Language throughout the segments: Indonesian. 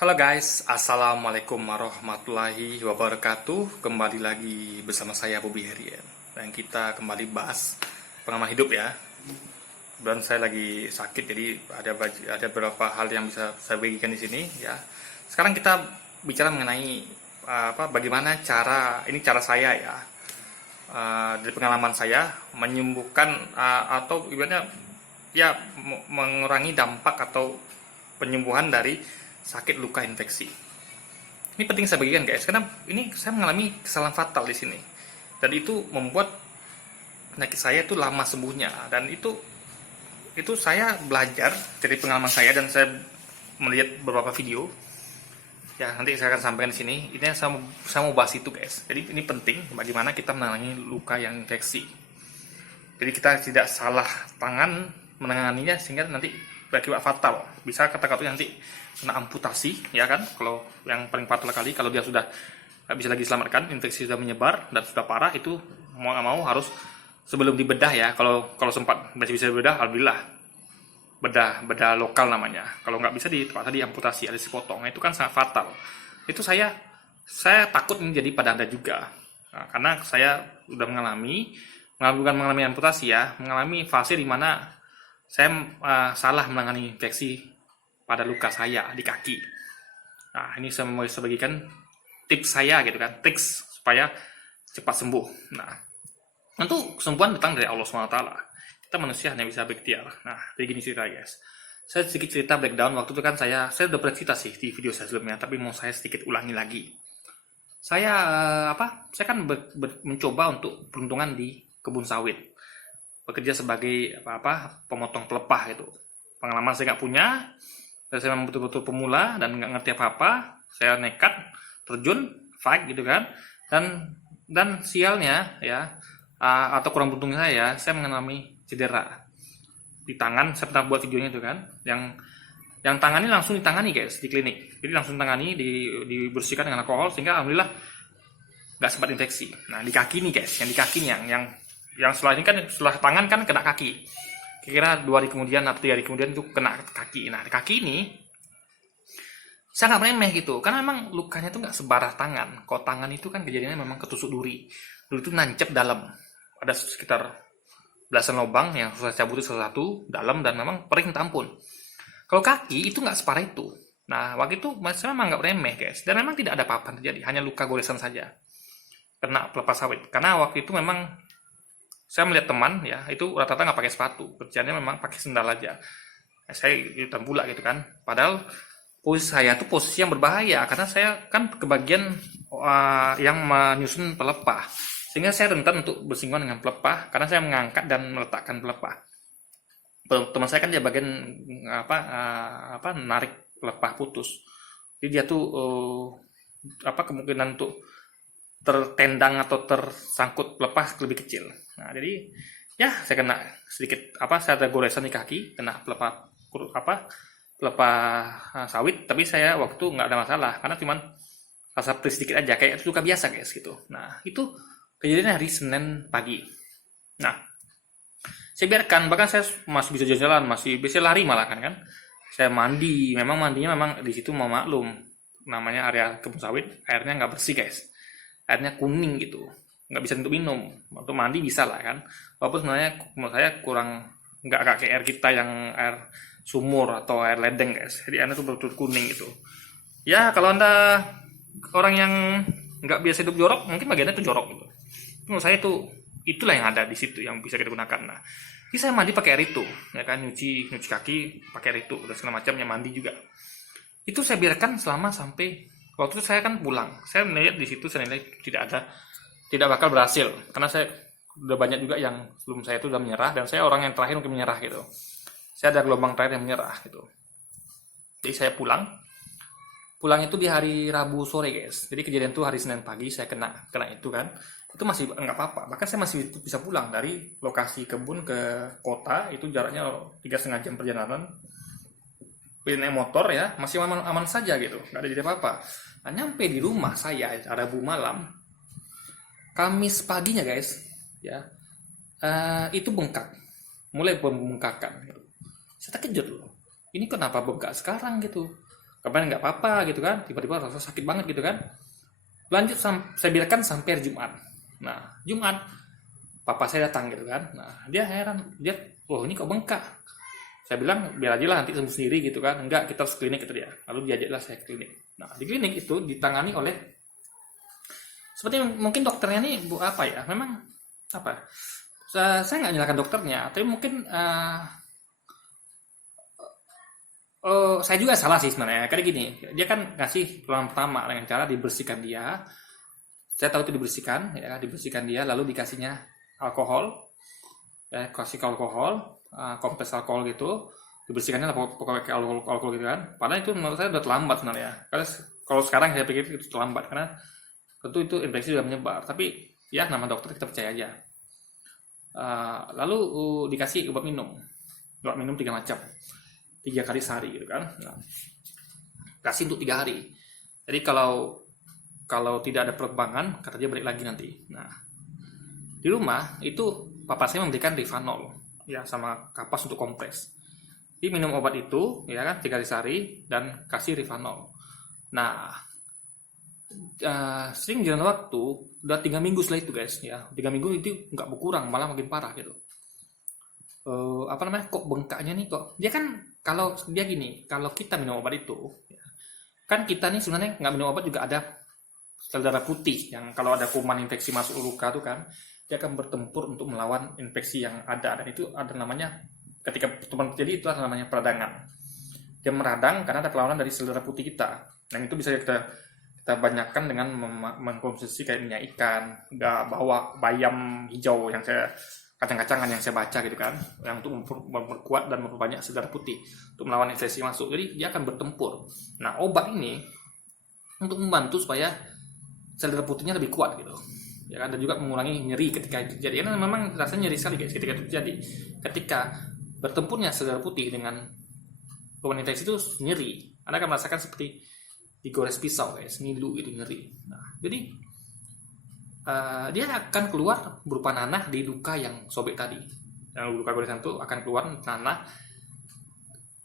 Halo guys, Assalamualaikum warahmatullahi wabarakatuh. Kembali lagi bersama saya Bobby Herian. Dan kita kembali bahas pengalaman hidup ya. Dan saya lagi sakit, jadi ada beberapa hal yang bisa saya bagikan di sini ya. Sekarang kita bicara mengenai bagaimana cara saya ya, dari pengalaman saya menyembuhkan atau ibaratnya ya mengurangi dampak atau penyembuhan dari sakit luka infeksi. Ini penting saya bagikan guys, karena ini saya mengalami kesalahan fatal di sini, dan itu membuat penyakit saya itu lama sembuhnya. Dan itu saya belajar dari pengalaman saya, dan saya melihat beberapa video. Ya nanti saya akan sampaikan di sini. Ini saya mau bahas itu guys. Jadi ini penting bagaimana kita menangani luka yang infeksi. Jadi kita tidak salah tangan menanganinya sehingga nanti berakibat fatal. Bisa kata-katanya nanti kena amputasi, ya kan? Kalau yang paling fatal kali, kalau dia sudah nggak bisa lagi diselamatkan, infeksi sudah menyebar dan sudah parah, itu mau nggak mau harus sebelum dibedah ya. Kalau sempat masih bisa dibedah, alhamdulillah. Bedah lokal namanya. Kalau nggak bisa terpaksa diamputasi, ada sepotong. Itu kan sangat fatal. Itu saya takut menjadi pada Anda juga. Nah, karena saya sudah bukan mengalami amputasi ya, mengalami fase di mana saya salah menangani infeksi pada luka saya di kaki. Nah, ini saya mau bagikan tips saya gitu kan, tips supaya cepat sembuh. Nah, tentu kesembuhan datang dari Allah SWT. Kita manusia hanya bisa berikhtiar. Nah, begini cerita guys. Saya sedikit cerita breakdown. Waktu itu kan saya udah bercerita sih di video saya sebelumnya, tapi mau saya sedikit ulangi lagi. Saya saya kan mencoba untuk peruntungan di kebun sawit. Bekerja sebagai pemotong pelepah gitu. Pengalaman saya nggak punya, dan saya memang betul-betul pemula dan nggak ngerti apa-apa. Saya nekat terjun, fight gitu kan, dan sialnya ya, atau kurang beruntungnya saya mengalami cedera di tangan. Saya pernah buat videonya itu kan, yang tangannya langsung ditangani guys di klinik. Jadi langsung tangani, dibersihkan dengan alkohol sehingga alhamdulillah nggak sempat infeksi. Nah di kaki nih guys, yang di kakinya yang setelah ini kan, setelah tangan kan kena kaki. Kira-kira 2 hari kemudian atau 3 hari kemudian itu kena kaki. Nah di kaki ini saya nggak remeh gitu, karena memang lukanya itu nggak sebarah tangan. Kalau tangan itu kan kejadiannya memang ketusuk duri. Duri itu nancep dalam. Ada sekitar belasan lubang yang saya cabut salah satu dalam, dan memang perih minta ampun. Kalau kaki itu nggak separah itu. Nah waktu itu saya memang nggak remeh guys, dan memang tidak ada apa-apa terjadi, hanya luka goresan saja kena pelepah sawit. Karena waktu itu memang saya melihat teman ya, itu rata-rata nggak pakai sepatu, kerjanya memang pakai sendal aja. Nah, saya ikutan pula gitu kan. Padahal posisi saya itu posisi yang berbahaya, karena saya kan kebagian yang menyusun pelepah, sehingga saya rentan untuk bersinggungan dengan pelepah, karena saya mengangkat dan meletakkan pelepah. Teman saya kan dia bagian narik pelepah putus, jadi dia tuh kemungkinan untuk tertendang atau tersangkut pelepah lebih kecil. Nah, jadi ya saya kena sedikit saya ada goresan di kaki, kena pelepah sawit, tapi saya waktu nggak ada masalah karena cuman rasa perih sedikit aja, kayak luka biasa guys gitu. Nah, itu kejadian hari Senin pagi. Nah, saya biarkan, bahkan saya masih bisa jalan-jalan, masih bisa lari malah kan. Saya mandi, memang mandinya memang di situ mau maklum, namanya area kebun sawit, airnya nggak bersih guys. Airnya kuning gitu, nggak bisa untuk minum. Untuk mandi bisa lah kan, walaupun sebenarnya menurut saya kurang, nggak kayak air kita yang air sumur atau air ledeng guys. Jadi airnya tuh betul-betul kuning gitu. Ya kalau Anda orang yang nggak biasa hidup jorok, mungkin bagiannya itu jorok gitu. Menurut saya itulah yang ada di situ yang bisa kita gunakan. Nah, jadi saya mandi pakai air itu, ya kan, nyuci kaki pakai air itu dan segala macamnya, mandi juga. Itu saya biarkan selama sampai waktu itu saya kan pulang. Saya melihat di situ, saya nilai tidak bakal berhasil, karena saya udah banyak juga yang sebelum saya itu udah menyerah, dan saya orang yang terakhir mungkin menyerah gitu. Saya ada gelombang terakhir yang menyerah gitu. Jadi saya pulang itu di hari Rabu sore guys. Jadi kejadian itu hari Senin pagi saya kena itu kan. Itu masih nggak apa-apa. Bahkan saya masih bisa pulang dari lokasi kebun ke kota, itu jaraknya 3,5 jam perjalanan. Naik motor ya, masih aman saja gitu, nggak ada jadi apa-apa. Nah, nyampe di rumah saya Rabu malam, Kamis paginya guys, ya itu bengkak, mulai pembengkakan. Gitu. Saya terkejut loh, ini kenapa bengkak sekarang gitu? kemarin nggak apa-apa gitu kan, tiba-tiba rasa sakit banget gitu kan. Lanjut saya biarkan sampai hari Jumat. Nah, Jumat papa saya datang gitu kan. Nah, dia heran, dia, "Oh, ini kok bengkak?" Saya bilang, "Biar aja lah nanti sembuh sendiri gitu kan." "Enggak, kita harus klinik," kata dia. Lalu diajaklah saya ke klinik. Nah, di klinik itu ditangani oleh, seperti mungkin dokternya nih Bu apa ya? Memang apa? Saya nggak nyalakan dokternya, tapi mungkin saya juga salah sih sebenarnya. Karena gini, dia kan ngasih pertolongan pertama dengan cara dibersihkan dia. Saya tahu itu dibersihkan, ya, dibersihkan dia, lalu dikasihnya alkohol, ya, kasih alkohol, kompres alkohol gitu, dibersihkannya pokoknya kayak alkohol gitu kan. Padahal itu menurut saya udah terlambat sebenarnya. Karena kalau sekarang saya pikir itu terlambat, karena tentu itu infeksi sudah menyebar. Tapi ya nama dokter kita percaya aja. Lalu dikasih obat minum 3 macam, 3 kali sehari gitu kan. Nah, kasih untuk 3 hari. Jadi kalau tidak ada perkembangan, kata dia balik lagi nanti. Nah, di rumah itu papa saya memberikan Rivanol, ya, sama kapas untuk kompres. Dia minum obat itu, ya kan, 3 kali sehari dan kasih Rivanol. Nah, sering jalan waktu, udah 3 minggu setelah itu guys, ya, 3 minggu itu nggak berkurang, malah makin parah gitu. Kok bengkaknya nih kok? Dia kan kalau dia gini, kalau kita minum obat itu, ya, kan kita nih sebenarnya nggak minum obat juga ada sel darah putih yang kalau ada kuman infeksi masuk luka tuh kan, dia akan bertempur untuk melawan infeksi yang ada, dan itu ada namanya, ketika pertemuan terjadi itu ada namanya peradangan. Dia meradang karena ada perlawanan dari sel darah putih kita, dan itu bisa kita banyakkan dengan mengkonsumsi kayak minyak ikan, bawa bayam hijau yang saya kacang-kacangan yang saya baca gitu kan, yang untuk memperkuat dan memperbanyak sel darah putih untuk melawan infeksi masuk. Jadi dia akan bertempur. Nah, obat ini untuk membantu supaya sel darah putihnya lebih kuat gitu, ya kan, dan juga mengurangi nyeri ketika itu terjadi. Karena memang rasanya nyeri sekali guys ketika itu terjadi. Ketika bertempurnya sel darah putih dengan kuman infeksi itu nyeri, Anda akan merasakan seperti digores pisau guys, ngilu gitu, nyeri. Nah, jadi dia akan keluar berupa nanah di luka yang sobek tadi. Yang luka goresan itu akan keluar nanah.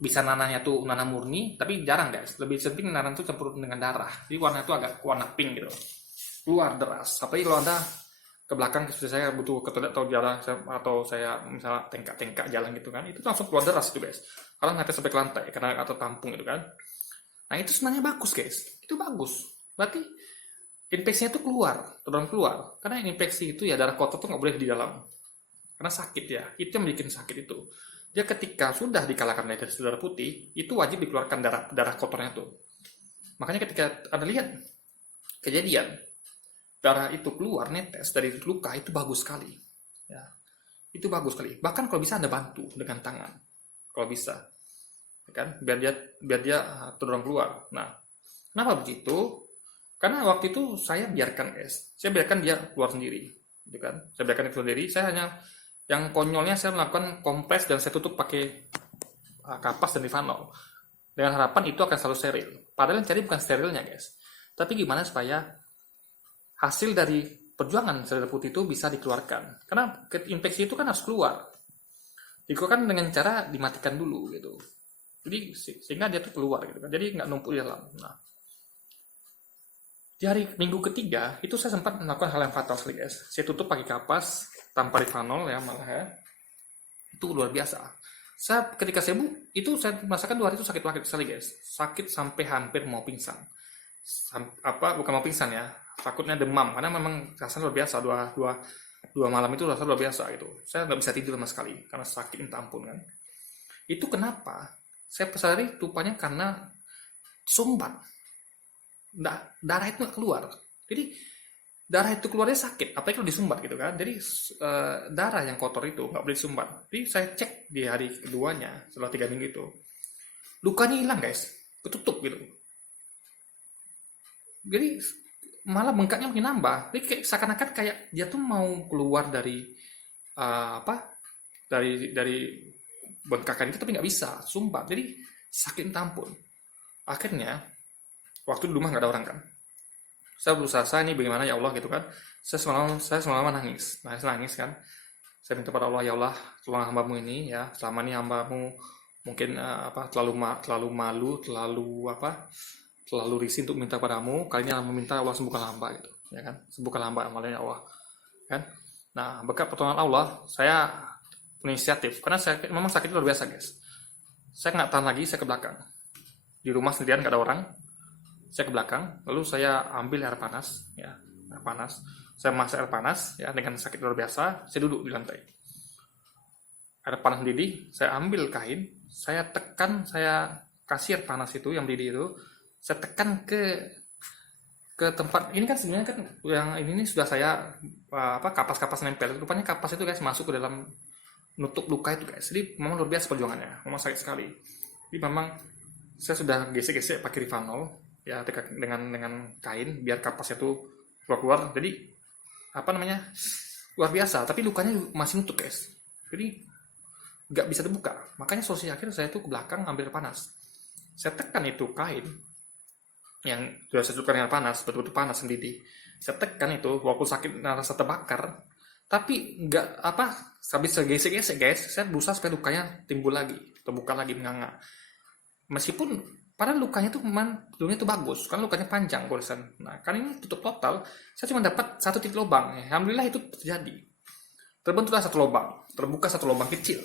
Bisa nanahnya tuh nanah murni, tapi jarang guys. Lebih sering nanah itu campur dengan darah. Jadi warna itu agak warna pink gitu. Keluar deras. Apalagi kalau Anda ke belakang, seperti saya butuh ke toilet atau jalan, atau saya misalnya tengkak-tengkak jalan gitu kan, itu langsung keluar deras itu guys. Kalau nanti sampai ke lantai karena atau tampung gitu kan. Nah, itu sebenarnya bagus guys. Itu bagus. Berarti infeksinya itu terdorong keluar. Karena infeksi itu ya, darah kotor tuh nggak boleh di dalam. Karena sakit ya. Itu yang bikin sakit itu. Dia ketika sudah dikalahkan dari sel darah putih, itu wajib dikeluarkan darah kotornya tuh. Makanya ketika Anda lihat kejadian darah itu keluar netes dari luka, itu bagus sekali. Ya. Itu bagus sekali. Bahkan kalau bisa Anda bantu dengan tangan. Kalau bisa. Ya kan? Biar dia terdorong keluar. Nah, kenapa begitu? Karena waktu itu saya biarkan guys. Saya biarkan dia keluar sendiri. Gitu kan? Saya biarkan dia keluar sendiri. Saya hanya, yang konyolnya, saya melakukan kompres dan saya tutup pakai kapas dan Rivanol. Dengan harapan itu akan selalu steril. Padahal yang cari bukan sterilnya guys. Tapi gimana supaya hasil dari perjuangan sel darah putih itu bisa dikeluarkan. Karena infeksi itu kan harus keluar. Dikeluarkan dengan cara dimatikan dulu gitu. Jadi sehingga dia tuh keluar gitu kan. Jadi nggak numpuk di dalam. Nah, di hari minggu ketiga itu saya sempat melakukan hal yang fatal sekali guys. Saya tutup pakai kapas tanpa Rivanol ya, malah ya. Itu luar biasa. Ketika sibuk itu saya merasakan 2 hari itu sakit banget sekali guys. Sakit sampai hampir mau pingsan. Bukan mau pingsan ya, takutnya demam, karena memang rasanya luar biasa. Dua malam itu rasanya luar biasa gitu. Saya nggak bisa tidur sama sekali karena sakit minta ampun kan. Itu kenapa? Saya pesari rupanya karena sumbat. Darah itu nggak keluar. Jadi darah itu keluarnya sakit, apalagi kalau disumbat gitu kan. Jadi darah yang kotor itu nggak boleh disumbat. Jadi saya cek di hari keduanya setelah 3 minggu itu, lukanya hilang guys, ketutup gitu. Jadi malah bengkaknya makin nambah. Jadi kayak seakan-akan kayak dia tuh mau keluar dari dari bengkakan itu, tapi nggak bisa, sumbat. Jadi sakit minta ampun. Akhirnya waktu di rumah nggak ada orang kan, saya berusaha, ini bagaimana ya Allah gitu kan. Saya semalam nangis kan. Saya minta pada Allah, ya Allah, tolong hambamu ini ya, selama ini hambamu mungkin terlalu malu, terlalu risih untuk minta padamu, kali ini meminta Allah sembuhkan hamba gitu, ya kan? Sembuhkan hamba amalnya Allah, kan? Nah, berkat pertolongan Allah, saya inisiatif karena saya memang sakit luar biasa, guys. Saya nggak tahan lagi, saya ke belakang. Di rumah sendirian nggak ada orang, saya ke belakang, lalu saya ambil air panas, ya, air panas. Saya masak air panas, ya, dengan sakit luar biasa, saya duduk di lantai. Air panas mendidih, saya ambil kain, saya tekan, saya kasih air panas itu yang mendidih itu, saya tekan ke tempat ini kan sebenarnya kan yang ini sudah saya kapas-kapas nempel. Rupanya kapas itu, guys, masuk ke dalam nutup luka itu, guys. Jadi memang luar biasa perjuangannya, memang sakit sekali. Jadi memang saya sudah gesek-gesek pakai Rivanol, ya, dengan kain biar kapasnya itu keluar. Jadi luar biasa. Tapi lukanya masih nutup, guys. Jadi nggak bisa terbuka. Makanya solusi akhir saya tuh ke belakang ambil air panas. Saya tekan itu kain yang sudah saya celupkan dengan panas, betul-betul panas sendiri. Saya tekan itu, walaupun sakit rasa terbakar, tapi nggak habis saya gesek-gesek, guys, saya berusaha supaya lukanya timbul lagi, terbuka lagi, menganga. Meskipun padahal lukanya tuh bagus, kan lukanya panjang goresan. Nah, kan ini tutup total, saya cuma dapat satu titik lubang. Alhamdulillah itu terjadi. Terbentuklah satu lubang, terbuka satu lubang kecil,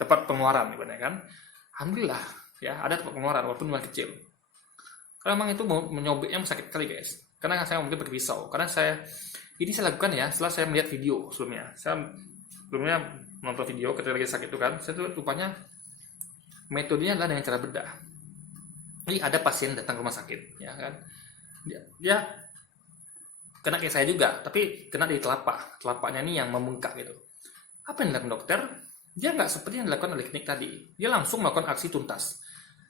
dapat pengeluaran, ibaratnya kan. Alhamdulillah, ya, ada tempat pengeluaran walaupun cuma kecil. Karena memang itu menyobeknya sakit sekali, guys. Karena saya mungkin pakai pisau. Karena ini saya lakukan ya setelah saya melihat video sebelumnya. Saya sebelumnya nonton video ketika lagi sakit itu kan, saya tuh rupanya metodenya adalah dengan cara bedah. Jadi ada pasien datang ke rumah sakit, ya kan, dia kena kayak saya juga, tapi kena di telapaknya ini yang membengkak gitu. Apa yang dilakukan dokter? Dia nggak seperti yang dilakukan oleh klinik tadi. Dia langsung melakukan aksi tuntas.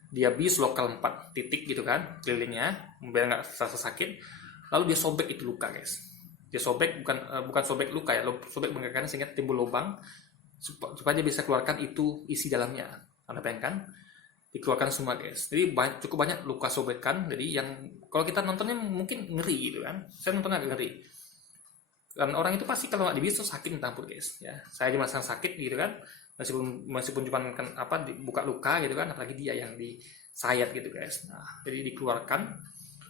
Dia bius lokal 4 titik gitu kan, kelilingnya, biar nggak terasa sakit. Lalu dia sobek itu luka, guys. Dia sobek, bukan sobek luka ya, sobek bengkakannya sehingga timbul lubang supaya dia bisa keluarkan itu isi dalamnya. Anda bayangkan, dikeluarkan semua, guys. Jadi cukup banyak luka sobekan. Jadi yang kalau kita nontonnya mungkin ngeri gitu kan. Saya nontonnya agak ngeri. Dan orang itu pasti kalau nggak dibius sakit minta ampun, guys. Ya, saya aja merasakan sakit gitu kan. Meskipun cuma dibuka luka gitu kan, apalagi dia yang disayat gitu, guys. Nah, jadi dikeluarkan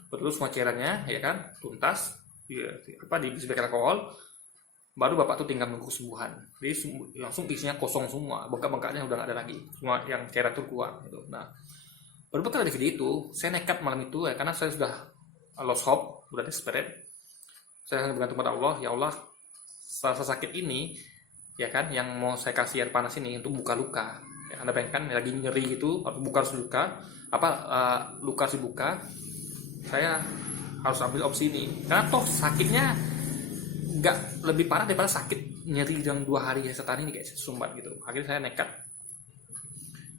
betul semua cairannya, ya kan, tuntas, disebarkan alkohol, baru bapak tuh tinggal menunggu kesembuhan. Jadi langsung isinya kosong semua, bengkak-bengkaknya udah nggak ada lagi, semua yang cairan tuh keluar gitu. Nah, berbekal dari video itu, saya nekat malam itu ya, karena saya sudah lost hope, udah desperate. Saya hanya bergantung pada Allah, ya Allah, rasa sakit ini, ya kan, yang mau saya kasih air panas ini untuk buka luka. Ya, Anda bayangkan lagi nyeri gitu, atau luka harus dibuka. Saya harus ambil opsi ini, karena toh sakitnya nggak lebih parah daripada sakit nyeri yang 2 hari setan ini, guys, sumbat gitu. Akhirnya saya nekat,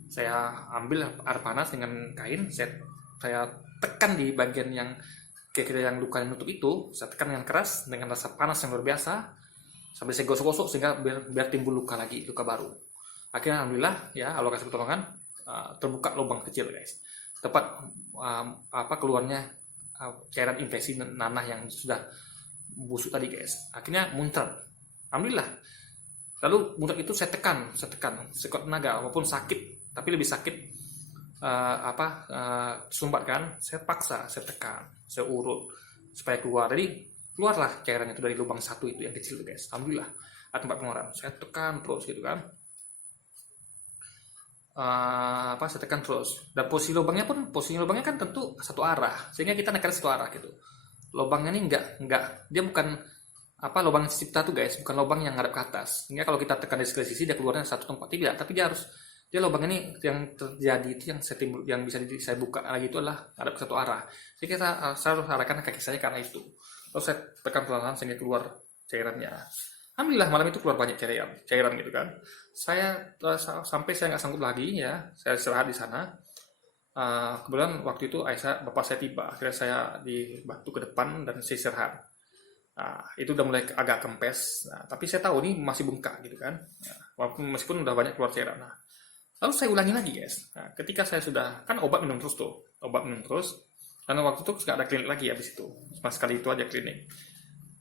saya ambil air panas dengan kain, saya tekan di bagian yang kira-kira yang luka yang nutup itu, saya tekan dengan keras dengan rasa panas yang luar biasa sampai saya gosok-gosok sehingga biar timbul luka lagi, luka baru. Akhirnya alhamdulillah ya, Allah kasih pertolongan, terbuka lubang kecil, guys, tepat keluarnya cairan infeksi nanah yang sudah busuk tadi, guys. Akhirnya muncrat, alhamdulillah. Lalu muncrat itu saya tekan sekuat tenaga, walaupun sakit, tapi lebih sakit sumbat kan. Saya paksa, saya tekan, saya urut supaya keluar. Jadi keluarlah cairan itu dari lubang satu itu yang kecil itu, guys. Alhamdulillah, ada tempat pengeluaran. Saya tekan terus gitu kan. Saya tekan terus. Dan posisi lubangnya kan tentu satu arah, sehingga kita nekan satu arah gitu. Lubangnya ini enggak, dia bukan lubang cipta tuh, guys, bukan lubang yang ngadap ke atas. Sehingga kalau kita tekan dari segala sisi dia keluarnya satu tempat, tidak, tapi dia lubang ini yang terjadi itu yang bisa saya buka lagi itu adalah ngadap ke satu arah. Jadi saya harus arahkan kaki saya karena itu. Terus saya tekan pelan-pelan sehingga keluar cairannya. Alhamdulillah malam itu keluar banyak cairan gitu kan. Saya sampai saya nggak sanggup lagi ya, saya istirahat di sana. Kebetulan waktu itu bapak saya tiba, akhirnya saya dibantu ke depan dan saya istirahat. Itu udah mulai agak kempes, tapi saya tahu ini masih bengkak gitu kan. Meskipun udah banyak keluar cairan. Lalu saya ulangi lagi, guys. Ketika saya sudah, kan obat minum terus, karena waktu itu nggak ada klinik lagi habis itu, cuma sekali itu aja klinik.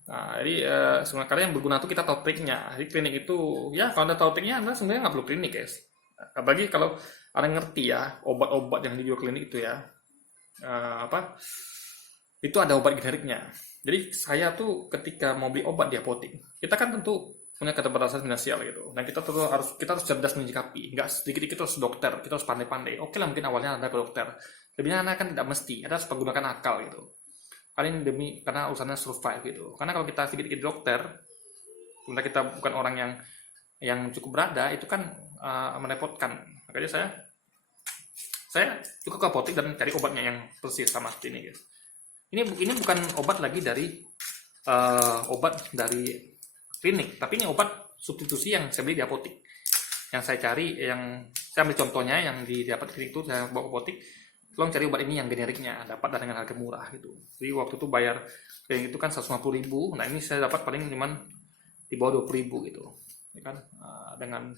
Jadi sebenarnya yang berguna itu kita tahu triknya. Jadi klinik itu, ya kalau Anda tahu triknya, Anda sebenarnya nggak perlu klinik, guys. Apalagi kalau Anda ngerti ya, obat-obat yang dijual klinik itu ya, itu ada obat generiknya. Jadi saya tuh ketika mau beli obat di apotek, kita kan tentu punya keterbatasan finansial gitu. Dan kita harus cerdas menyikapi. Nggak sedikit kita harus dokter, kita harus pandai-pandai. Oke lah, mungkin awalnya Anda ke dokter. Lebihnya Anda kan tidak mesti, Anda harus menggunakan akal gitu. Paling karena urusannya survive gitu. Karena kalau kita sedikit-sedikit dokter, karena kita bukan orang yang cukup berada, itu kan merepotkan. Makanya saya cukup ke apotek dan cari obatnya yang persis sama seperti ini guys. Ini bukan obat lagi dari obat dari klinik, tapi ini obat substitusi yang saya beli di apotek. Yang saya cari, yang saya ambil contohnya yang di apotek klinik itu saya bawa apotek, tolong cari obat ini yang generiknya, dapat dengan harga murah gitu. Jadi waktu itu bayar yang itu kan 150.000, nah ini saya dapat paling cuman di bawah 20.000 gitu, ya kan, dengan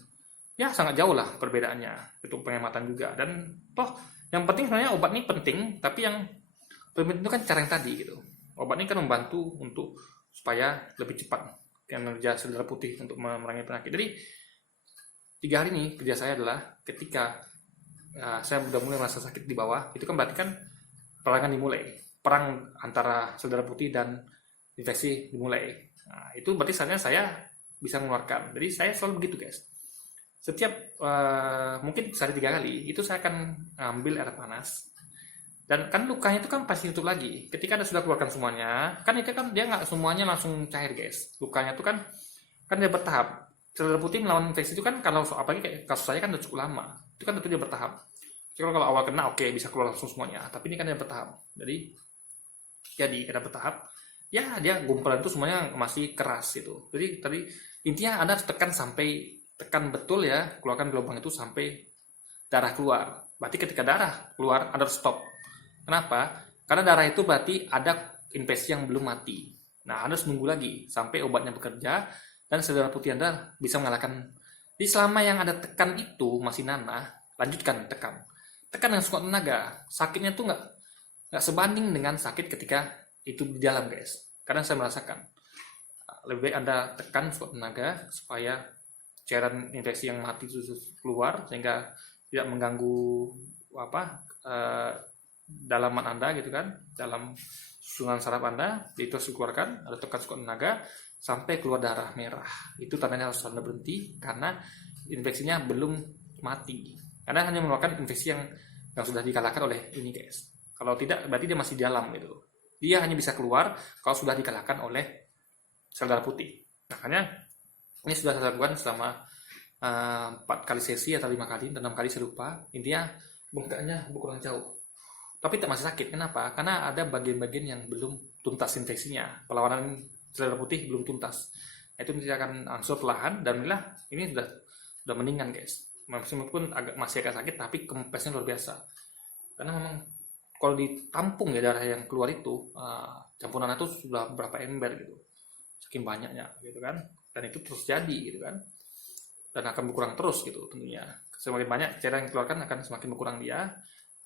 ya sangat jauh lah perbedaannya, itu penghematan juga. Dan toh yang penting sebenarnya obat ini penting, tapi yang penting itu kan cara yang tadi gitu. Obat ini kan membantu untuk supaya lebih cepat kinerja sel darah putih untuk memerangi penyakit. Jadi 3 hari ini kerja saya adalah ketika saya sudah mulai merasa sakit di bawah, itu kan berarti kan perangan dimulai, perang antara sel darah putih dan infeksi dimulai. Nah, itu berarti saatnya saya bisa mengeluarkan. Jadi saya selalu begitu guys. Setiap mungkin sehari 3 kali itu saya akan ambil air panas, dan kan lukanya itu kan pasti tutup lagi. Ketika Anda sudah keluarkan semuanya, kan itu kan dia nggak semuanya langsung cair guys. Lukanya itu kan dia bertahap. Sel darah putih melawan infeksi itu kan, kalau apalagi kayak kasus saya kan udah cukup lama, itu kan tentu dia bertahap. Jadi kalau awal kena oke, bisa keluar langsung semuanya, tapi ini kan dia bertahap. Jadi karena bertahap, ya dia gumpulan itu semuanya masih keras gitu. Jadi tadi intinya Anda tekan betul ya, keluarkan gelombang itu sampai darah keluar. Berarti ketika darah keluar Anda harus stop. Kenapa? Karena darah itu berarti ada infeksi yang belum mati. Nah, Anda harus nunggu lagi sampai obatnya bekerja dan sel darah putih Anda bisa mengalahkan. Jadi selama yang Anda tekan itu masih nanah, lanjutkan tekan. Tekan dengan sekuat tenaga. Sakitnya tuh nggak sebanding dengan sakit ketika itu di dalam guys. Karena saya merasakan. Lebih baik Anda tekan sekuat tenaga supaya cairan infeksi yang mati itu keluar sehingga tidak mengganggu dalaman Anda gitu kan, dalam susunan saraf Anda. Itu harus dikeluarkan, Anda tekan sekuat tenaga sampai keluar darah merah. Itu tandanya harus Anda berhenti karena infeksinya belum mati. Karena hanya mengeluarkan infeksi yang sudah dikalahkan oleh ini guys. Kalau tidak berarti dia masih di dalam gitu. Dia hanya bisa keluar kalau sudah dikalahkan oleh sel darah putih. Makanya ini sudah saya lakukan selama 4 kali sesi atau 5 kali, 6 kali saya lupa. Intinya bengkaknya berkurang jauh. Tapi tak masih sakit. Kenapa? Karena ada bagian-bagian yang belum tuntas infeksinya. Perlawanan sel darah putih belum tuntas. Itu nanti akan angsur perlahan, dan ini sudah mendingan guys. Meskipun masih agak sakit, tapi kempesnya luar biasa. Karena memang kalau ditampung ya darah yang keluar itu, campuran itu sudah berapa ember gitu. Saking banyaknya gitu kan. Dan itu terus jadi gitu kan. Dan akan berkurang terus gitu tentunya. Semakin banyak cairan yang dikeluarkan akan semakin berkurang dia.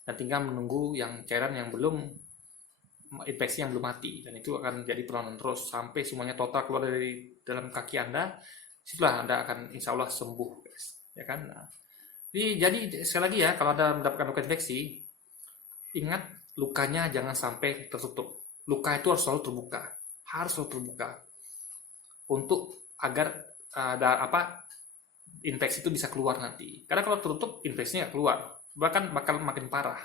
Dan tinggal menunggu yang cairan yang belum, infeksi yang belum mati, dan itu akan jadi perlawanan terus sampai semuanya total keluar dari dalam kaki Anda. Situlah Anda akan insya Allah sembuh guys, ya kan. Nah, jadi sekali lagi ya, kalau Anda mendapatkan luka infeksi, ingat lukanya jangan sampai tertutup. Luka itu harus selalu terbuka untuk agar ada infeksi itu bisa keluar nanti. Karena kalau tertutup, infeksinya nggak keluar, bahkan bakal makin parah.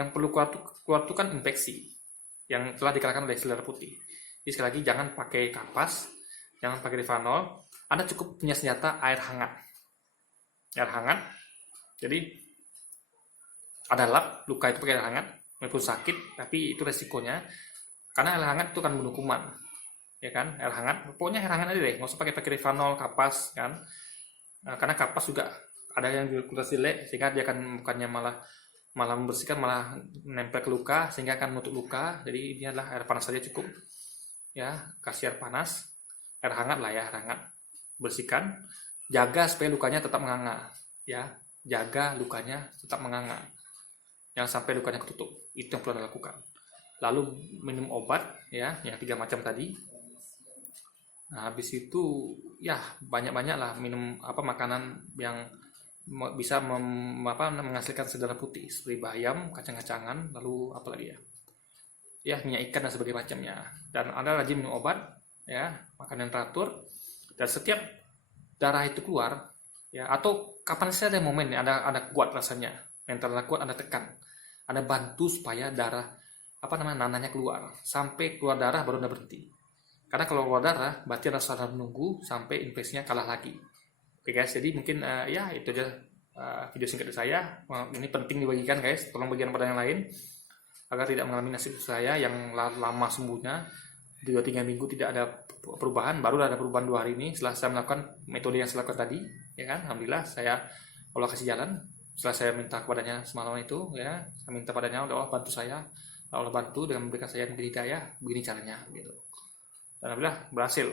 Yang perlu keluar itu kan infeksi yang telah dikalahkan oleh sel darah putih. Jadi sekali lagi, jangan pakai kapas, jangan pakai Rivanol. Anda cukup punya senjata air hangat. Jadi ada lap luka itu pakai air hangat, meskipun sakit, tapi itu resikonya. Karena air hangat itu kan bunuh kuman, ya kan? Air hangat, pokoknya air hangat aja deh, nggak usah pakai Rivanol, kapas kan. Karena kapas juga ada yang dikulas jelek, sehingga dia akan bukannya malah membersihkan, malah nempel ke luka sehingga akan menutup luka. Jadi ini adalah air panas saja cukup ya, kasih air panas, air hangat lah ya, air hangat, bersihkan, jaga supaya lukanya tetap menganga ya, jaga lukanya tetap menganga, jangan sampai lukanya ketutup. Itu yang perlu Anda lakukan. Lalu minum obat ya, yang 3 macam tadi. Nah, habis itu ya banyak-banyak lah minum makanan yang bisa menghasilkan darah putih seperti bayam, kacang-kacangan, lalu apa lagi ya? Ya, minyak ikan dan sebagainya macamnya. Dan Anda rajin minum obat, ya, makan yang teratur, dan setiap darah itu keluar, ya, atau kapan saja ada momen ya, Anda kuat rasanya, mental Anda kuat, Anda tekan, Anda bantu supaya darah nanahnya keluar, sampai keluar darah baru Anda berhenti. Karena kalau keluar darah, berarti Anda harus menunggu sampai infeksinya kalah lagi. Oke guys, jadi mungkin ya itu aja video singkat dari saya. Ini penting dibagikan guys, tolong bagikan pada yang lain agar tidak mengalami nasib saya yang lama sembuhnya 2-3 minggu tidak ada perubahan, baru ada perubahan 2 hari ini setelah saya melakukan metode yang saya lakukan tadi, ya kan. Alhamdulillah Allah kasih jalan setelah saya minta kepadanya semalam itu, ya, saya minta padanya Allah bantu saya, Allah bantu dengan memberikan saya hidayah, begini caranya gitu. Dan alhamdulillah berhasil,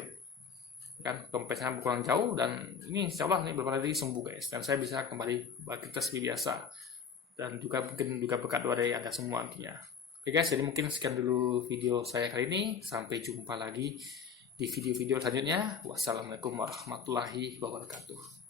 kan, kempesnya berkurang jauh, dan ini insya Allah ini beberapa hari sembuh guys, dan saya bisa kembali beraktivitas seperti biasa, dan juga mungkin juga berkat doa dari Anda semua nantinya. Oke guys, jadi mungkin sekian dulu video saya kali ini, sampai jumpa lagi di video-video selanjutnya. Wassalamualaikum warahmatullahi wabarakatuh.